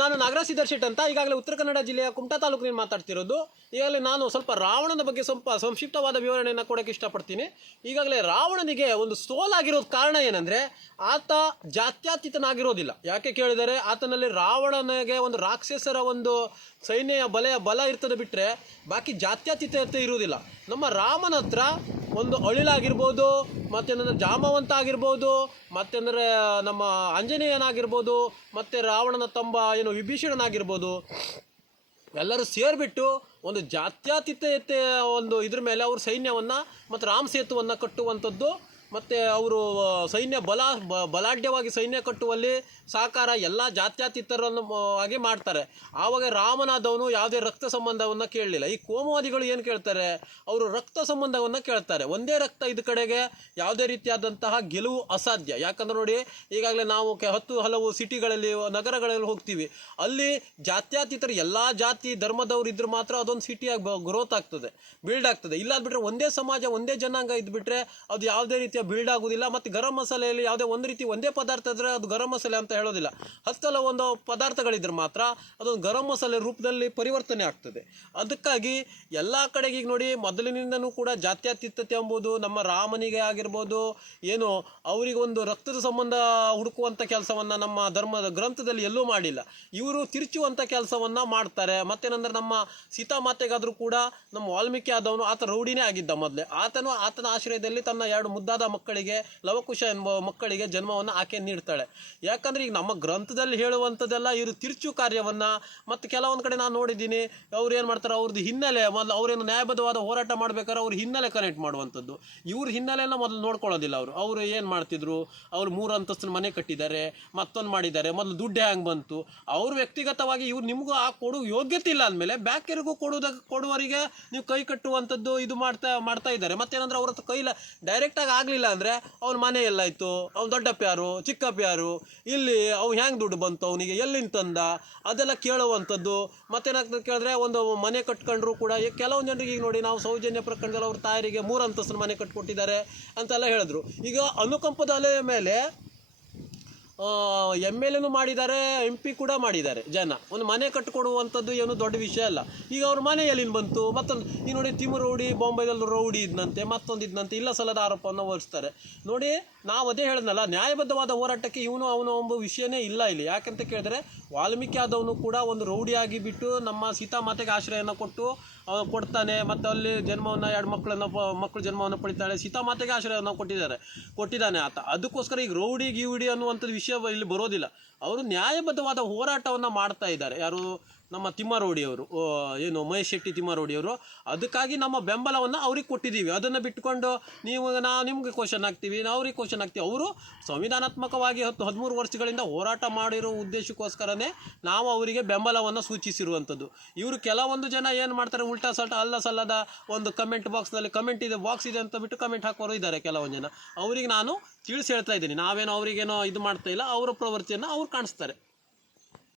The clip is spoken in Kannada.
ನಾನು ನಾಗರಾಜ್ ಸಿದ್ದರ್ಶೆಟ್ ಅಂತ ಈಗಾಗಲೇ ಉತ್ತರ ಕನ್ನಡ ಜಿಲ್ಲೆಯ ಕುಮಟಾ ತಾಲೂಕಿನಿಂದ ಮಾತಾಡ್ತಿರೋದು. ಈಗಾಗಲೇ ನಾನು ಸ್ವಲ್ಪ ರಾವಣನ ಬಗ್ಗೆ ಸ್ವಲ್ಪ ಸಂಕ್ಷಿಪ್ತವಾದ ವಿವರಣೆಯನ್ನು ಕೊಡೋಕ್ಕೆ ಇಷ್ಟಪಡ್ತೀನಿ. ಈಗಾಗಲೇ ರಾವಣನಿಗೆ ಒಂದು ಸೋಲಾಗಿರೋದು ಕಾರಣ ಏನಂದರೆ, ಆತ ಜಾತ್ಯತೀತನಾಗಿರೋದಿಲ್ಲ. ಯಾಕೆ ಕೇಳಿದರೆ, ಆತನಲ್ಲಿ ರಾವಣನಿಗೆ ಒಂದು ರಾಕ್ಷಸರ ಒಂದು ಸೈನ್ಯ ಬಲ ಇರ್ತದೆ ಬಿಟ್ಟರೆ ಬಾಕಿ ಜಾತ್ಯತೀತತೆ ಇರುವುದಿಲ್ಲ. ನಮ್ಮ ರಾಮನ ಹತ್ರ ಒಂದು ಅಳಿಲಾಗಿರ್ಬೋದು, ಮತ್ತೇನಂದರೆ ಜಾಮವಂತ ಆಗಿರ್ಬೋದು, ಮತ್ತೇಂದರೆ ನಮ್ಮ ಆಂಜನೇಯನಾಗಿರ್ಬೋದು, ಮತ್ತು ರಾವಣನ ತಂಬ ವಿಭೀಷಣನಾಗಿರ್ಬೋದು, ಎಲ್ಲರೂ ಸೇರಿಬಿಟ್ಟು ಒಂದು ಜಾತ್ಯತೀತತೆಯ ಒಂದು ಇದ್ರ ಮೇಲೆ ಅವರು ಸೈನ್ಯವನ್ನು ಮತ್ತು ರಾಮ ಸೇತುವನ್ನು ಕಟ್ಟುವಂಥದ್ದು, ಮತ್ತು ಅವರು ಸೈನ್ಯ ಬಲಾಢ್ಯವಾಗಿ ಸೈನ್ಯ ಕಟ್ಟುವಲ್ಲಿ ಸಹಕಾರ ಎಲ್ಲ ಜಾತ್ಯತೀತರನ್ನು ಆಗಿ ಮಾಡ್ತಾರೆ. ಆವಾಗ ರಾಮನಾದವನು ಯಾವುದೇ ರಕ್ತ ಸಂಬಂಧವನ್ನು ಕೇಳಲಿಲ್ಲ. ಈ ಕೋಮುವಾದಿಗಳು ಏನು ಕೇಳ್ತಾರೆ, ಅವರು ರಕ್ತ ಸಂಬಂಧವನ್ನು ಕೇಳ್ತಾರೆ. ಒಂದೇ ರಕ್ತ ಇದ್ದ ಕಡೆಗೆ ಯಾವುದೇ ರೀತಿಯಾದಂತಹ ಗೆಲುವು ಅಸಾಧ್ಯ. ಯಾಕಂದ್ರೆ ನೋಡಿ, ಈಗಾಗಲೇ ನಾವು ಹಲವು ಸಿಟಿಗಳಲ್ಲಿ ನಗರಗಳಲ್ಲಿ ಹೋಗ್ತೀವಿ, ಅಲ್ಲಿ ಜಾತ್ಯತೀತರು ಎಲ್ಲ ಜಾತಿ ಧರ್ಮದವರು ಇದ್ರೆ ಮಾತ್ರ ಅದೊಂದು ಸಿಟಿಯಾಗಿ ಗ್ರೋತ್ ಆಗ್ತದೆ, ಬಿಲ್ಡ್ ಆಗ್ತದೆ. ಇಲ್ಲಾದ್ಬಿಟ್ರೆ ಒಂದೇ ಸಮಾಜ ಒಂದೇ ಜನಾಂಗ ಇದ್ಬಿಟ್ರೆ ಅದು ಯಾವುದೇ ರೀತಿಯ ಬಿಲ್ಡ್ ಆಗೋದಿಲ್ಲ. ಮತ್ತು ಗರಂ ಮಸಾಲೆಯಲ್ಲಿ ಯಾವುದೇ ಒಂದು ರೀತಿ ಒಂದೇ ಪದಾರ್ಥ ಇದ್ದರೆ ಅದು ಗರಂ ಮಸಾಲೆ ಅಂತ ಹೇಳೋದಿಲ್ಲ. ಹತ್ತಲ್ಲ ಒಂದು ಪದಾರ್ಥಗಳಿದ್ರೆ ಮಾತ್ರ ಅದೊಂದು ಗರಂ ಮಸಾಲೆ ರೂಪದಲ್ಲಿ ಪರಿವರ್ತನೆ ಆಗ್ತದೆ. ಅದಕ್ಕಾಗಿ ಎಲ್ಲ ಕಡೆಗೆ ಈಗ ನೋಡಿ, ಮೊದಲಿನಿಂದನೂ ಕೂಡ ಜಾತ್ಯತೀತತೆ ಎಂಬುದು ನಮ್ಮ ರಾಮನಿಗೆ ಆಗಿರ್ಬೋದು, ಏನು ಅವರಿಗೊಂದು ರಕ್ತದ ಸಂಬಂಧ ಹುಡುಕುವಂಥ ಕೆಲಸವನ್ನು ನಮ್ಮ ಧರ್ಮದ ಗ್ರಂಥದಲ್ಲಿ ಎಲ್ಲೂ ಮಾಡಿಲ್ಲ. ಇವರು ತಿರುಚುವಂಥ ಕೆಲಸವನ್ನು ಮಾಡ್ತಾರೆ. ಮತ್ತೇನಂದ್ರೆ ನಮ್ಮ ಸೀತಾಮಾತೆಗಾದರೂ ಕೂಡ ನಮ್ಮ ವಾಲ್ಮೀಕಿ ಆದವನು ಆತ ರೌಡಿನೇ ಆಗಿದ್ದ ಮೊದಲೇ. ಆತನ ಆಶ್ರಯದಲ್ಲಿ ತನ್ನ 2 ಮುದ್ದಾದ ಮಕ್ಕಳಿಗೆ, ಲವಕುಶ ಎಂಬ ಮಕ್ಕಳಿಗೆ ಜನ್ಮವನ್ನು ಆಕೆ ನೀಡ್ತಾಳೆ. ಯಾಕಂದರೆ ಈಗ ನಮ್ಮ ಗ್ರಂಥದಲ್ಲಿ ಹೇಳುವಂಥದ್ದೆಲ್ಲ ಇವರು ತಿರುಚು ಕಾರ್ಯವನ್ನು, ಮತ್ತು ಕೆಲವೊಂದು ಕಡೆ ನಾನು ನೋಡಿದ್ದೀನಿ, ಅವ್ರು ಏನು ಮಾಡ್ತಾರೆ, ಅವ್ರದ್ದು ಹಿನ್ನೆಲೆ ಮೊದಲು ಅವರೇನು ನ್ಯಾಯಬದ್ಧವಾದ ಹೋರಾಟ ಮಾಡ್ಬೇಕಾದ್ರೆ ಅವ್ರ ಹಿನ್ನೆಲೆ ಕನೆಕ್ಟ್ ಮಾಡುವಂಥದ್ದು. ಇವ್ರ ಹಿನ್ನೆಲೆಯನ್ನು ಮೊದಲು ನೋಡ್ಕೊಳ್ಳೋದಿಲ್ಲ. ಅವರು ಏನು ಮಾಡ್ತಿದ್ರು, ಅವರು 3 ಅಂತಸ್ತಿನ ಮನೆ ಕಟ್ಟಿದ್ದಾರೆ, ಮತ್ತೊಂದು ಮಾಡಿದ್ದಾರೆ, ಮೊದಲು ದುಡ್ಡು ಹ್ಯಾಂಗೆ ಬಂತು, ಅವರು ವ್ಯಕ್ತಿಗತವಾಗಿ ಇವ್ರು ನಿಮಗೂ ಕೊಡು ಯೋಗ್ಯತೆ ಇಲ್ಲ ಅಂದಮೇಲೆ ಬ್ಯಾಕೆರಿಗೂ ಕೊಡುವವರಿಗೆ ನೀವು ಕೈ ಕಟ್ಟುವಂಥದ್ದು ಇದು ಮಾಡ್ತಾ ಇದ್ದಾರೆ. ಮತ್ತೇನಂದ್ರೆ ಅವ್ರ ಹತ್ರ ಕೈಲ ಡೈರೆಕ್ಟಾಗಿ ಆಗಲಿಲ್ಲ ಅಂದರೆ ಅವ್ನ ಮನೆ ಎಲ್ಲಾಯಿತು, ಅವ್ನು ದೊಡ್ಡಪ್ಪ ಯಾರು, ಚಿಕ್ಕಪ್ಪ ಯಾರು, ಇಲ್ಲಿ ಅವ್ನು ಹ್ಯಾಂಗೆ ದುಡ್ಡು ಬಂತು, ಅವನಿಗೆ ಎಲ್ಲಿಂದ ತಂದ, ಅದೆಲ್ಲ ಕೇಳುವಂಥದ್ದು. ಮತ್ತೇನಾಗ್ತದೆ ಕೇಳಿದ್ರೆ, ಒಂದು ಮನೆ ಕಟ್ಕೊಂಡ್ರು ಕೂಡ ಕೆಲವೊಂದು ಜನರಿಗೆ ಈಗ ನೋಡಿ, ನಾವು ಸೌಜನ್ಯ ಪ್ರಕರಣದಲ್ಲಿ ಅವ್ರ ತಾಯರಿಗೆ 3 ಅಂತಸ್ತಿನ ಮನೆ ಕಟ್ಕೊಟ್ಟಿದ್ದಾರೆ ಅಂತೆಲ್ಲ ಹೇಳಿದ್ರು. ಈಗ ಅನುಕಂಪದ ಅಲೆಯ ಮೇಲೆ MLA ಮಾಡಿದ್ದಾರೆ, MP ಕೂಡ ಮಾಡಿದ್ದಾರೆ. ಜನ ಒಂದು ಮನೆ ಕಟ್ಟಿಕೊಡುವಂಥದ್ದು ಏನು ದೊಡ್ಡ ವಿಷಯ ಅಲ್ಲ. ಈಗ ಅವ್ರ ಮನೆ ಎಲ್ಲಿಂದ ಬಂತು, ಮತ್ತೊಂದು ಈಗ ನೋಡಿ, ತಿಮ್ಮು ರೌಡಿ, ಬಾಂಬೆದಲ್ಲಿ ರೌಡಿ ಇದ್ದಂತೆ, ಮತ್ತೊಂದು ಇದ್ದಂತೆ, ಇಲ್ಲ ಸಲ್ಲದ ಆರೋಪವನ್ನು ಹೊರಿಸ್ತಾರೆ. ನೋಡಿ, ನಾವು ಅದೇ ಹೇಳಿದ್ನಲ್ಲ, ನ್ಯಾಯಬದ್ಧವಾದ ಹೋರಾಟಕ್ಕೆ ಅವನು ಎಂಬ ವಿಷಯನೇ ಇಲ್ಲ ಇಲ್ಲಿ. ಯಾಕಂತ ಕೇಳಿದ್ರೆ, ವಾಲ್ಮೀಕಿ ಆದವನು ಕೂಡ ಒಂದು ರೌಡಿಯಾಗಿ ಬಿಟ್ಟು ನಮ್ಮ ಸೀತಾಮಾತೆಗೆ ಆಶ್ರಯನ ಕೊಡ್ತಾನೆ, ಮತ್ತು ಅಲ್ಲಿ ಜನ್ಮವನ್ನು 2 ಮಕ್ಕಳು ಜನ್ಮವನ್ನು ಪಡಿತಾಳೆ. ಸೀತಾಮಾತೆಗೆ ಆಶ್ರಯವನ್ನು ಕೊಟ್ಟಿದ್ದಾನೆ ಆತ. ಅದಕ್ಕೋಸ್ಕರ ಈಗ ರೌಡಿ ಗಿವಿಡಿ ಅನ್ನುವಂಥದ್ದು ವಿಷಯ ಇಲ್ಲಿ ಬರೋದಿಲ್ಲ. ಅವರು ನ್ಯಾಯಬದ್ಧವಾದ ಹೋರಾಟವನ್ನು ಮಾಡ್ತಾ ಇದ್ದಾರೆ. ಯಾರು, ನಮ್ಮ ತಿಮ್ಮಾರೋಡಿಯವರು, ಮಹೇಶ್ ಶೆಟ್ಟಿ ತಿಮ್ಮಾರೋಡಿಯವರು. ಅದಕ್ಕಾಗಿ ನಮ್ಮ ಬೆಂಬಲವನ್ನು ಅವ್ರಿಗೆ ಕೊಟ್ಟಿದ್ದೀವಿ. ಅದನ್ನು ಬಿಟ್ಟುಕೊಂಡು ನಾವು ನಿಮಗೆ ಕ್ವಶನ್ ಹಾಕ್ತೀವಿ, ಅವ್ರಿಗೆ ಕ್ವಶನ್ ಹಾಕ್ತೀವಿ. ಅವರು ಸಂವಿಧಾನಾತ್ಮಕವಾಗಿ 13 ವರ್ಷಗಳಿಂದ ಹೋರಾಟ ಮಾಡಿರೋ ಉದ್ದೇಶಕ್ಕೋಸ್ಕರನೇ ನಾವು ಅವರಿಗೆ ಬೆಂಬಲವನ್ನು ಸೂಚಿಸಿರುವಂಥದ್ದು. ಇವರು ಕೆಲವೊಂದು ಜನ ಏನು ಮಾಡ್ತಾರೆ, ಉಲ್ಟಾ ಸಲ್ಟಾ ಅಲ್ಲ ಸಲ್ಲದ ಒಂದು ಕಮೆಂಟ್ ಬಾಕ್ಸ್ನಲ್ಲಿ ಬಾಕ್ಸ್ ಇದೆ ಅಂತ ಬಿಟ್ಟು ಕಮೆಂಟ್ ಹಾಕೋರು ಇದ್ದಾರೆ ಕೆಲವೊಂದು ಜನ. ಅವರಿಗೆ ನಾನು ತಿಳಿಸಿ ಹೇಳ್ತಾ ಇದ್ದೀನಿ, ನಾವೇನೋ ಅವರಿಗೇನೋ ಇದು ಮಾಡ್ತಾ ಇಲ್ಲ, ಅವರ ಪ್ರವೃತ್ತಿಯನ್ನು ಅವ್ರು ಕಾಣಿಸ್ತಾರೆ.